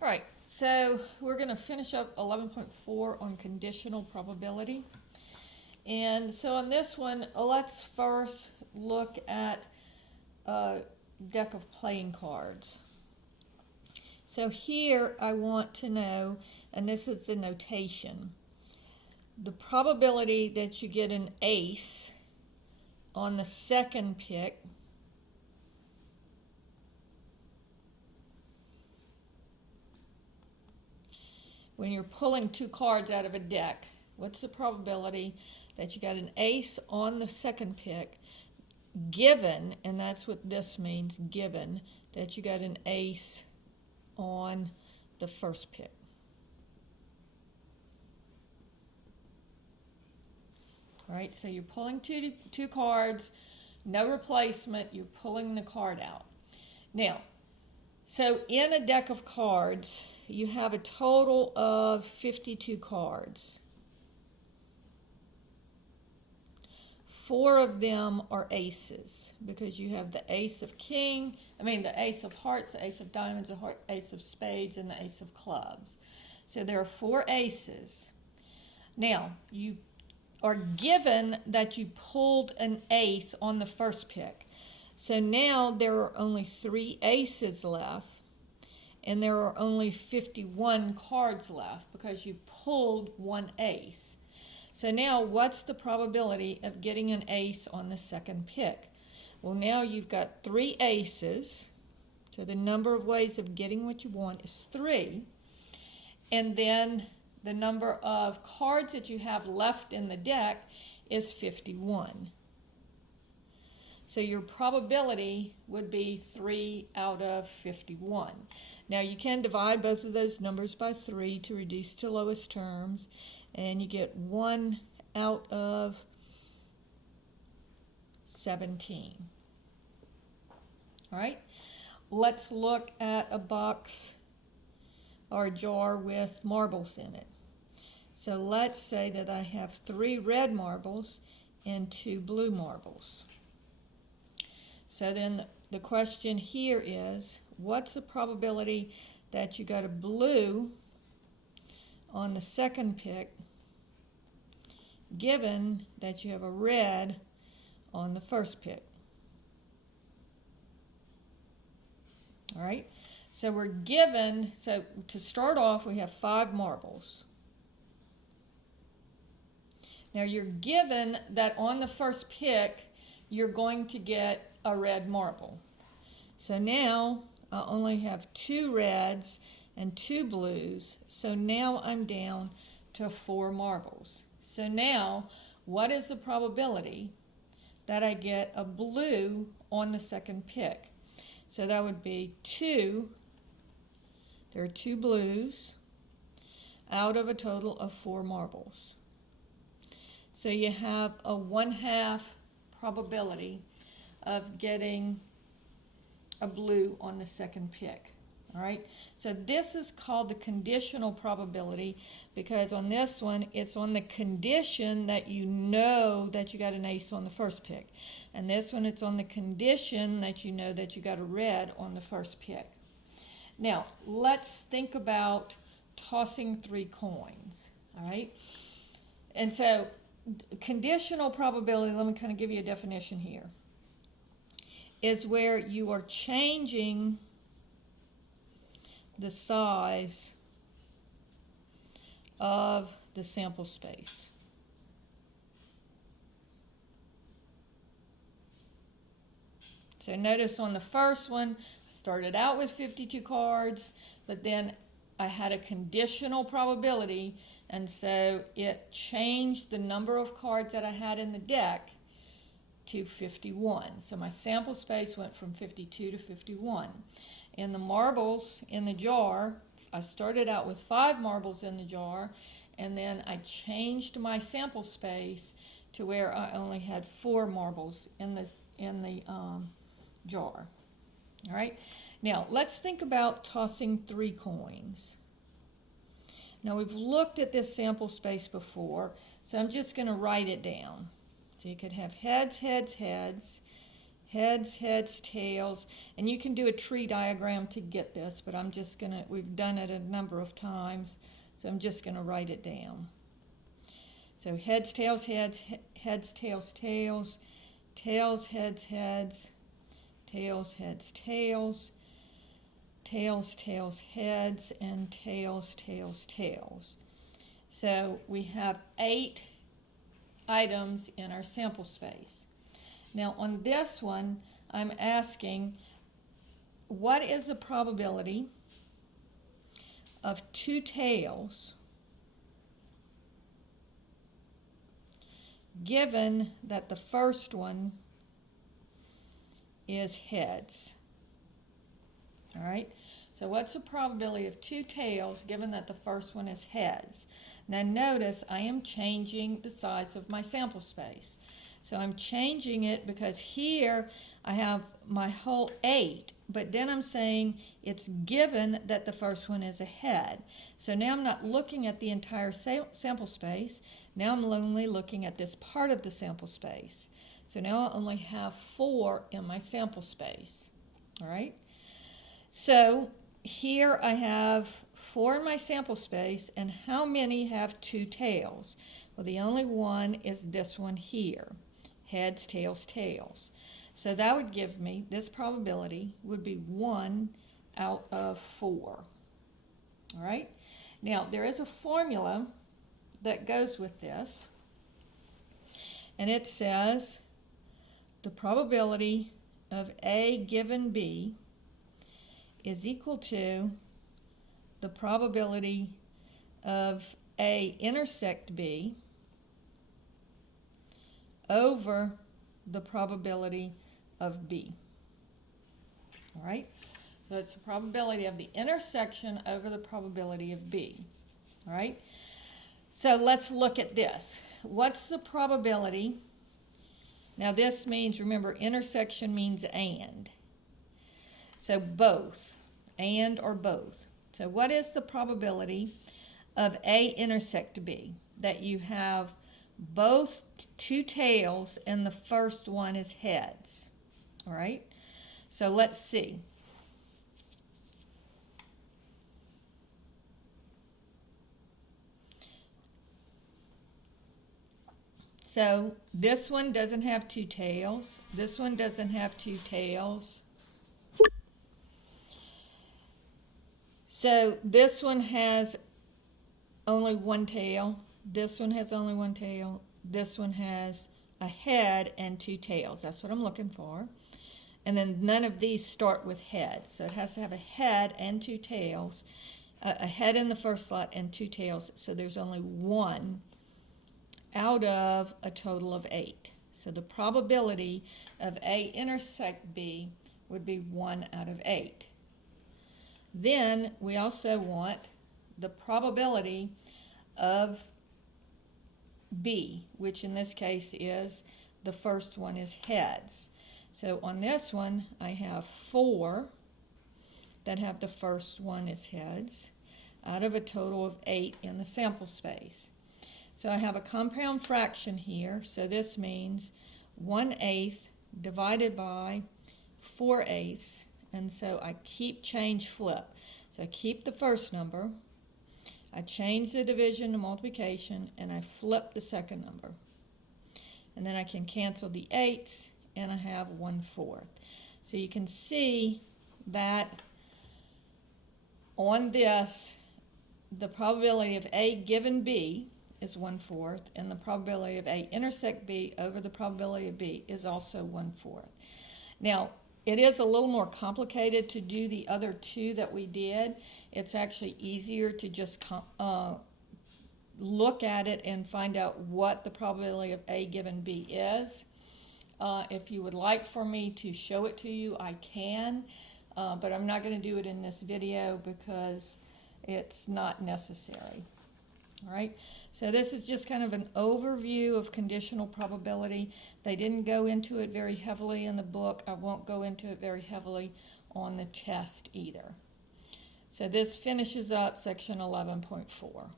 All right, so we're going to finish up 11.4 on conditional probability. And so on this one, let's first look at a deck of playing cards. So here I want to know, and this is the notation, the probability that you get an ace on the second pick when you're pulling two cards out of a deck. What's the probability that you got an ace on the second pick, given, and that's what this means, given that you got an ace on the first pick? All right, so you're pulling two cards, no replacement, you're pulling the card out. Now, so in a deck of cards, you have a total of 52 cards. 4 of them are aces because you have the ace of the ace of hearts, the ace of diamonds, the ace of spades, and the ace of clubs. So there are 4 aces. Now, you are given that you pulled an ace on the first pick. So now there are only 3 aces left, and there are only 51 cards left because you pulled 1 ace. So now what's the probability of getting an ace on the second pick? Well, now you've got 3 aces, so the number of ways of getting what you want is 3, and then the number of cards that you have left in the deck is 51. So your probability would be 3 out of 51. Now you can divide both of those numbers by 3 to reduce to lowest terms, and you get 1 out of 17. All right, let's look at a box or a jar with marbles in it. So let's say that I have 3 red marbles and 2 blue marbles. So then the question here is, what's the probability that you got a blue on the second pick, given that you have a red on the first pick? All right, so we're given, so to start off, we have 5 marbles. Now you're given that on the first pick, you're going to get a red marble. So now I only have 2 reds and 2 blues. So now I'm down to 4 marbles. So now, what is the probability that I get a blue on the second pick? So that would be 2. There are 2 blues out of a total of 4 marbles. So you have a 1/2 probability of getting a blue on the second pick. All right, so this is called the conditional probability because on this one, it's on the condition that you know that you got an ace on the first pick. And this one, it's on the condition that you know that you got a red on the first pick. Now, let's think about tossing 3 coins, all right? And so conditional probability, let me kind of give you a definition here, is where you are changing the size of the sample space. So notice on the first one, I started out with 52 cards, but then I had a conditional probability, and so it changed the number of cards that I had in the deck to 51. So my sample space went from 52 to 51. In the marbles in the jar, I started out with 5 marbles in the jar, and then I changed my sample space to where I only had 4 marbles in the jar. All right. Now let's think about tossing 3 coins. Now we've looked at this sample space before, so I'm just going to write it down. So you could have heads, heads, heads, heads, heads, tails, and you can do a tree diagram to get this, but I'm just gonna, we've done it a number of times, so I'm just gonna write it down. So heads, tails, heads, heads, tails, tails, tails, heads, heads, tails, heads, tails, tails, tails, heads, and tails, tails, tails. So we have 8 items in our sample space. Now on this one, I'm asking, what is the probability of 2 tails given that the first one is heads? All right, so what's the probability of 2 tails given that the first one is heads? Now notice I am changing the size of my sample space. So I'm changing it because here I have my whole 8, but then I'm saying it's given that the first one is a head. So now I'm not looking at the entire sample space. Now I'm only looking at this part of the sample space. So now I only have 4 in my sample space. All right. So here I have 4 in my sample space, and how many have 2 tails? Well, the only one is this one here, heads, tails, tails. So that would give me, this probability would be 1 out of 4. All right? Now, there is a formula that goes with this, and it says the probability of A given B is equal to the probability of A intersect B over the probability of B. All right? So it's the probability of the intersection over the probability of B. All right? So let's look at this. What's the probability? Now this means, remember, intersection means and. So both, and or both. So what is the probability of A intersect B? That you have both 2 tails and the first one is heads. All right? So let's see. So this one doesn't have 2 tails. This one doesn't have 2 tails. So this one has only 1 tail. This one has only 1 tail. This one has a head and 2 tails. That's what I'm looking for. And then none of these start with heads. So it has to have a head and 2 tails, a head in the first slot and 2 tails. So there's only 1 out of a total of 8. So the probability of A intersect B would be 1 out of 8. Then we also want the probability of B, which in this case is the first one is heads. So on this one, I have 4 that have the first one is heads out of a total of 8 in the sample space. So I have a compound fraction here, so this means 1/8 divided by 4/8, and so I keep change flip. So I keep the first number, I change the division to multiplication, and I flip the second number. And then I can cancel the 8s, and I have 1/4. So you can see that on this, the probability of A given B is 1/4, and the probability of A intersect B over the probability of B is also 1/4. Now, it is a little more complicated to do the other 2 that we did. It's actually easier to just look at it and find out what the probability of A given B is. If you would like for me to show it to you, I can, but I'm not going to do it in this video because it's not necessary. All right, so this is just kind of an overview of conditional probability. They didn't go into it very heavily in the book. I won't go into it very heavily on the test either. So this finishes up section 11.4.